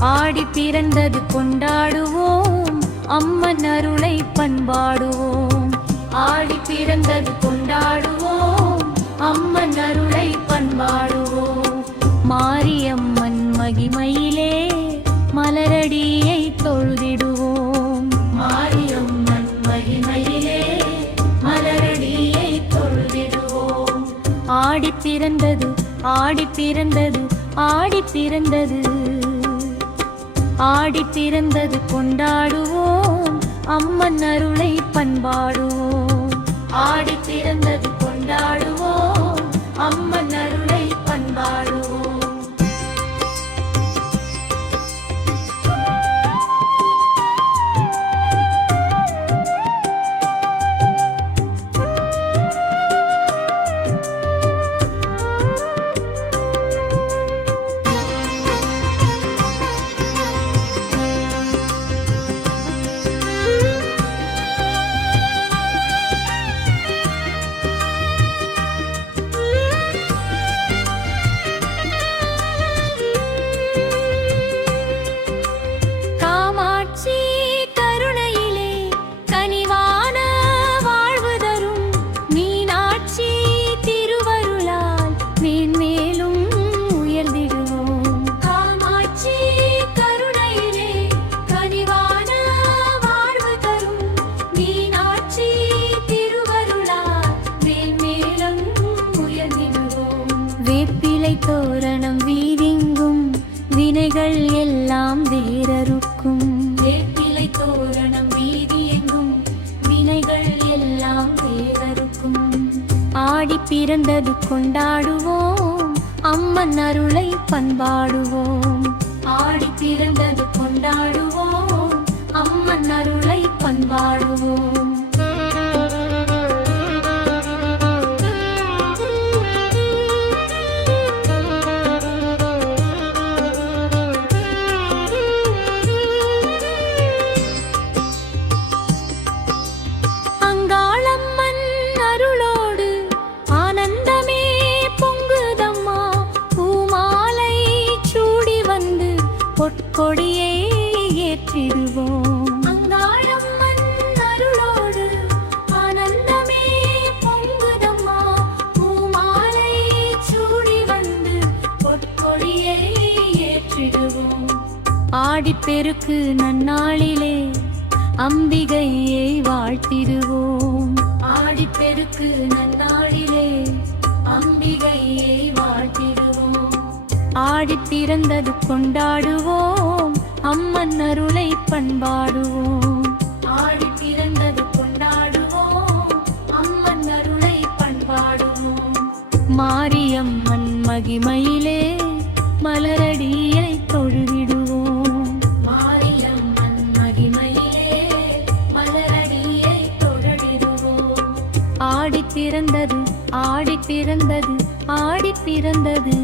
ஆடி பிறந்தது கொண்டாடுவோம், அம்மன் அருளை பண்பாடுவோம். ஆடி பிறந்தது கொண்டாடுவோம், அம்மன் அருளை பண்பாடுவோம். மாரியம்மன் மகிமையிலே மலரடியை தொழுதிடுவோம். மாரியம்மன் மகிமையிலே மலரடியை தொழுதிடுவோம். ஆடி பிறந்தது, ஆடி பிறந்தது, ஆடி பிறந்தது, ஆடி பிறந்தது கொண்டாடுவோம், அம்மன் அருளை பண்பாடுவோம். ஆடி பிறந்தது கொண்டாடுவோம், அம்மன் அருளை பண்பாடுவோம். வேப்பிலை தோரணம் வீதிங்கும் வினைகள் எல்லாம் வேறறுக்கும். வேப்பிலை தோரணம் வீதியெங்கும் வினைகள் எல்லாம் வேறறுக்கும். ஆடி பிறந்தது கொண்டாடுவோம், அம்மன் அருளை பண்பாடுவோம். ஆடி பிறந்தது கொண்டாடுவோம், அம்மன் அருளை பண்பாடுவோம். பொற்கொடியை ஏற்றிடுவோம். அங்காளம்மன் அருளோடு ஆனந்தமே பொங்குதம்மா, பூமாலை சூடி வந்து பொற்கொடியை ஏற்றிடுவோம். ஆடிப்பெருக்கு நன்னாளிலே அம்பிகையை வாழ்த்திடுவோம். ஆடிப்பெருக்கு நன்னாளிலே அம்பிகையை வாழ்த்திடுவோம். ஆடி பிறந்தது கொண்டாடுவோம், அம்மன் அருளை பண்பாடுவோம். ஆடி பிறந்தது கொண்டாடுவோம், அம்மன் அருளை பண்பாடுவோம். மாரியம்மன் மகிமையிலே மலரடியை தொழுதிடுவோம். மாரியம்மன் மகிமையிலே மலரடியை தொழுதிடுவோம். ஆடி பிறந்தது, ஆடி பிறந்தது, ஆடி பிறந்தது.